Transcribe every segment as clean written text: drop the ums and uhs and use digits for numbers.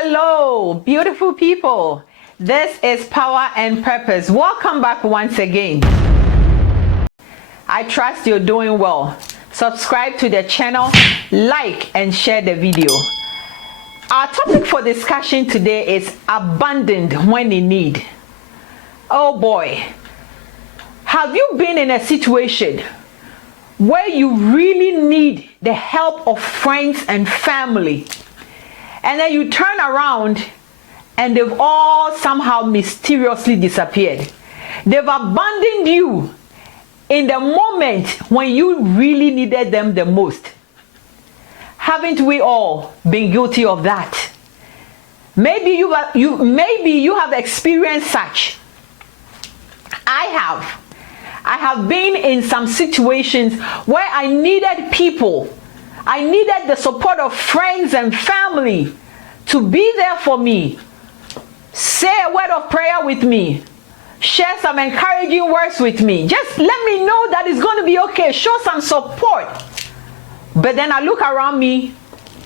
Hello, beautiful people. This is Power and Purpose. Welcome back once again. I trust you're doing well. Subscribe to the channel, like and share the video. Our topic for discussion today is abandoned when in need. Oh boy, have you been in a situation where you really need the help of friends and family, and then you turn around and they've all somehow mysteriously disappeared? They've abandoned you in the moment when you really needed them the most. Haven't we all been guilty of that? Maybe you have experienced such. I have been in some situations where I needed people. I needed the support of friends and family to be there for me. Say a word of prayer with me. Share some encouraging words with me. Just let me know that it's going to be okay. Show some support. But then I look around me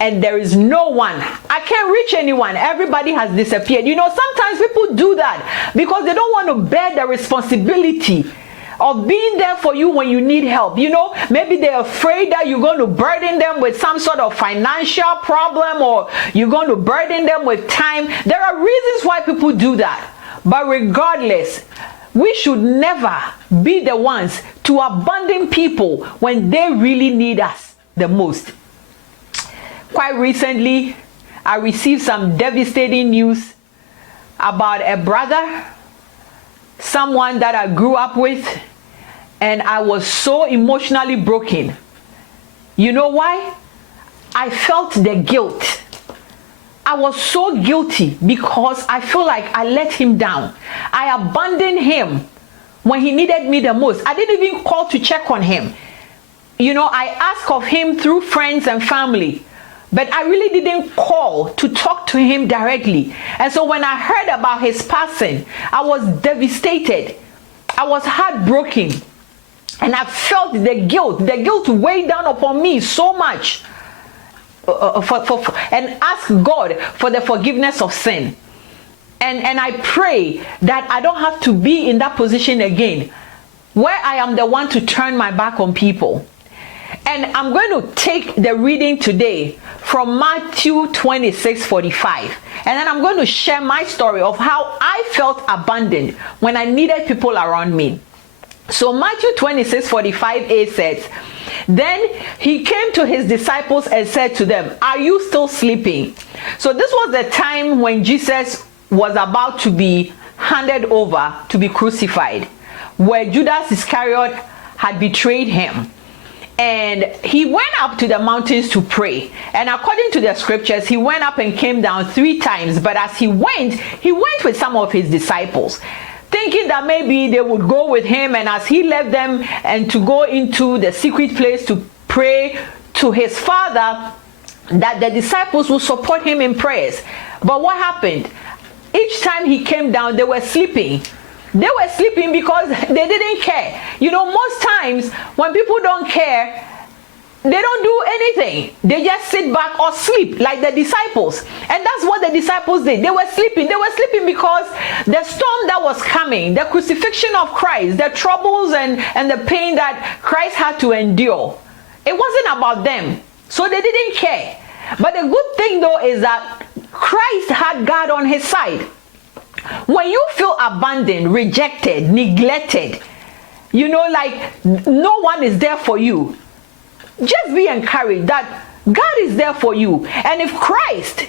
and there is no one. I can't reach anyone. Everybody has disappeared. You know, sometimes people do that because they don't want to bear the responsibility of being there for you when you need help. You know, maybe they're afraid that you're going to burden them with some sort of financial problem, or you're going to burden them with time. There are reasons why people do that. But regardless, we should never be the ones to abandon people when they really need us the most. Quite recently, I received some devastating news about a brother, someone that I grew up with, and I was so emotionally broken. You know why? I felt the guilt. I was so guilty because I feel like I let him down. I abandoned him when he needed me the most. I didn't even call to check on him. You know, I asked of him through friends and family, but I really didn't call to talk to him directly. And so when I heard about his passing, I was devastated. I was heartbroken. And I felt the guilt weighed down upon me so much. And ask God for the forgiveness of sin. And I pray that I don't have to be in that position again, where I am the one to turn my back on people. And I'm going to take the reading today from Matthew 26:45. And then I'm going to share my story of how I felt abandoned when I needed people around me. So Matthew 26:45a says, "Then he came to his disciples and said to them, 'Are you still sleeping?'" So this was the time when Jesus was about to be handed over to be crucified, where Judas Iscariot had betrayed him. And he went up to the mountains to pray. And according to the scriptures, he went up and came down 3 times. But as he went with some of his disciples, thinking that maybe they would go with him. And as he left them and to go into the secret place to pray to his Father, that the disciples would support him in prayers. But what happened? Each time he came down, they were sleeping. They were sleeping because they didn't care. You know, most times when people don't care, they don't do anything. They just sit back or sleep like the disciples. And that's what the disciples did. They were sleeping. They were sleeping because the storm that was coming, the crucifixion of Christ, the troubles and the pain that Christ had to endure, it wasn't about them. So they didn't care. But the good thing though is that Christ had God on his side. When you feel abandoned, rejected, neglected, you know, like no one is there for you, just be encouraged that God is there for you. And if Christ,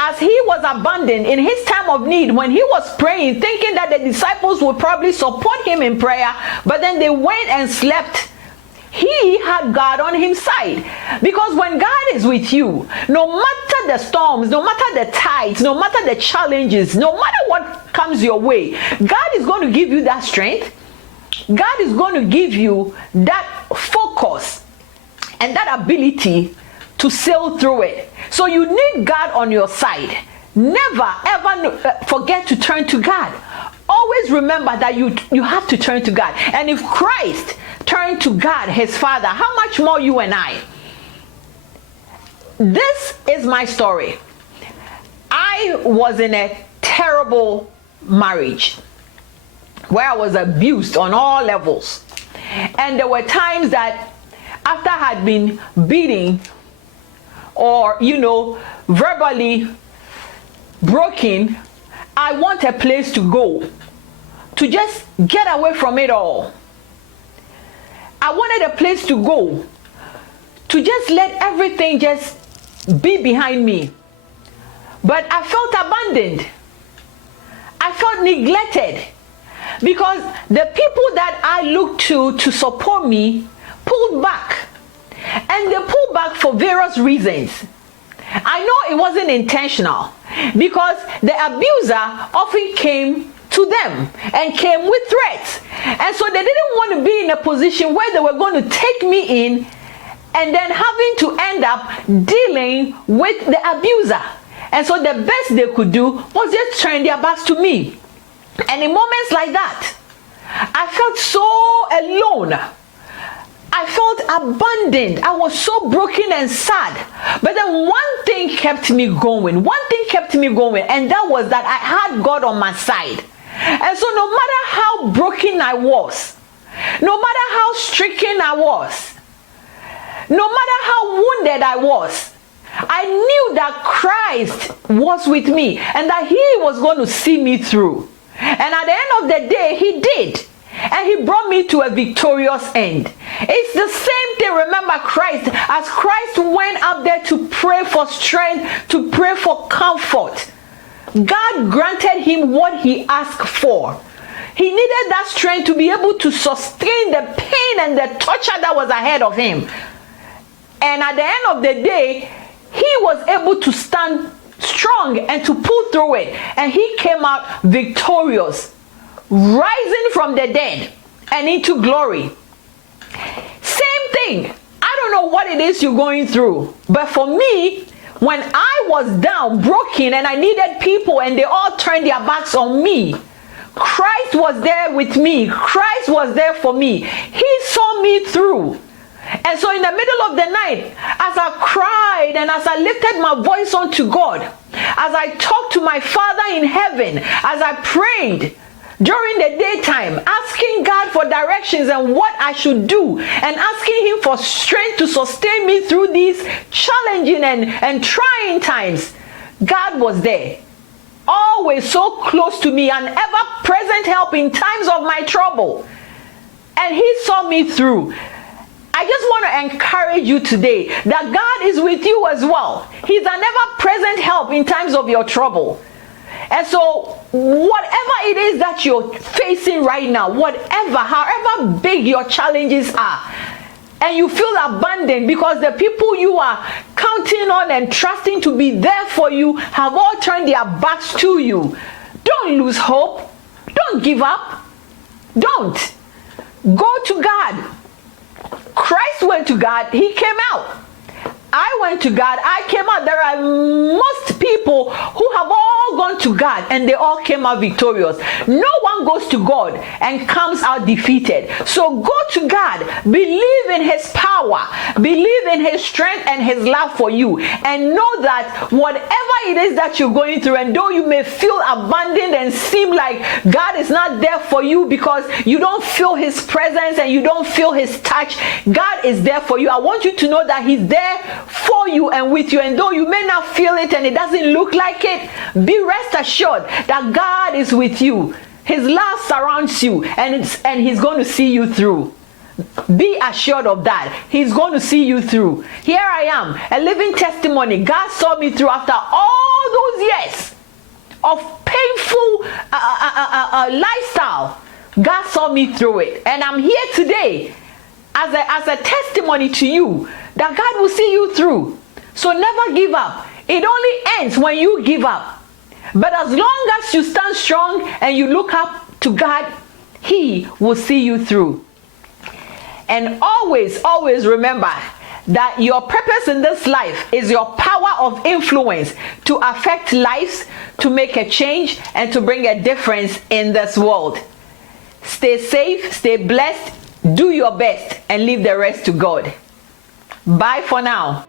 as he was abandoned in his time of need, when he was praying, thinking that the disciples would probably support him in prayer, but then they went and slept, he had God on his side. Because when God is with you, no matter the storms, no matter the tides, no matter the challenges, no matter what comes your way, God is going to give you that strength. God is going to give you that focus and that ability to sail through it. So you need God on your side. Never ever forget to turn to God. Always remember that you have to turn to God. And if Christ turned to God, his Father, how much more you and I? This is my story. I I was in a terrible marriage where I was abused on all levels. And there were times that after I had been beaten or, verbally broken, I want a place to go, to just get away from it all. I wanted a place to go, to just let everything just be behind me. But I felt abandoned. I felt neglected because the people that I looked to support me pulled back. And they pulled back for various reasons. I know it wasn't intentional because the abuser often came to them and came with threats. And so they didn't want to be in a position where they were going to take me in and then having to end up dealing with the abuser. And so the best they could do was just turn their backs to me. And in moments like that, I felt so alone. I felt abandoned. I was so broken and sad. But then one thing kept me going. And that was that I had God on my side. And so no matter how broken I was, no matter how stricken I was, no matter how wounded I was, I knew that Christ was with me and that he was going to see me through. And at the end of the day, he did. And he brought me to a victorious end. It's the same thing. Remember Christ, as Christ went up there to pray for strength, to pray for comfort, God granted him what he asked for. He needed that strength to be able to sustain the pain and the torture that was ahead of him. And at the end of the day, he was able to stand strong and to pull through it. And he came out victorious, rising from the dead and into glory. Same thing. I don't know what it is you're going through, but for me, when I was down, broken, and I needed people and they all turned their backs on me, Christ was there with me. Christ was there for me. He saw me through. And so in the middle of the night, as I cried and as I lifted my voice unto God, as I talked to my Father in heaven, as I prayed during the daytime, asking God for directions and what I should do, and asking him for strength to sustain me through these challenging and trying times, God was there, always so close to me, an ever-present help in times of my trouble. And he saw me through. I just want to encourage you today that God is with you as well. He's an ever-present help in times of your trouble. And so whatever it is that you're facing right now, however big your challenges are, and you feel abandoned because the people you are counting on and trusting to be there for you have all turned their backs to you, don't lose hope. Don't give up. Don't. Go to God. Christ went to God, he came out. I went to God, I came out. There are most people who have all gone to God and they all came out victorious. No one goes to God and comes out defeated. So go to God, believe in his power, believe in his strength and his love for you, and know that whatever it is that you're going through, and though you may feel abandoned and seem like God is not there for you because you don't feel his presence and you don't feel his touch, God is there for you. I want you to know that he's there for you and with you, and though you may not feel it and it doesn't look like it, be rest assured that God is with you. His love surrounds you, and he's going to see you through. Be assured of that. He's going to see you through. Here I am, a living testimony. God saw me through after all those years of painful lifestyle. God saw me through it, and I'm here today as a testimony to you that God will see you through. So never give up. It only ends when you give up. But as long as you stand strong and you look up to God, he will see you through. And always, always remember that your purpose in this life is your power of influence to affect lives, to make a change, and to bring a difference in this world. Stay safe, stay blessed, do your best, and leave the rest to God. Bye for now.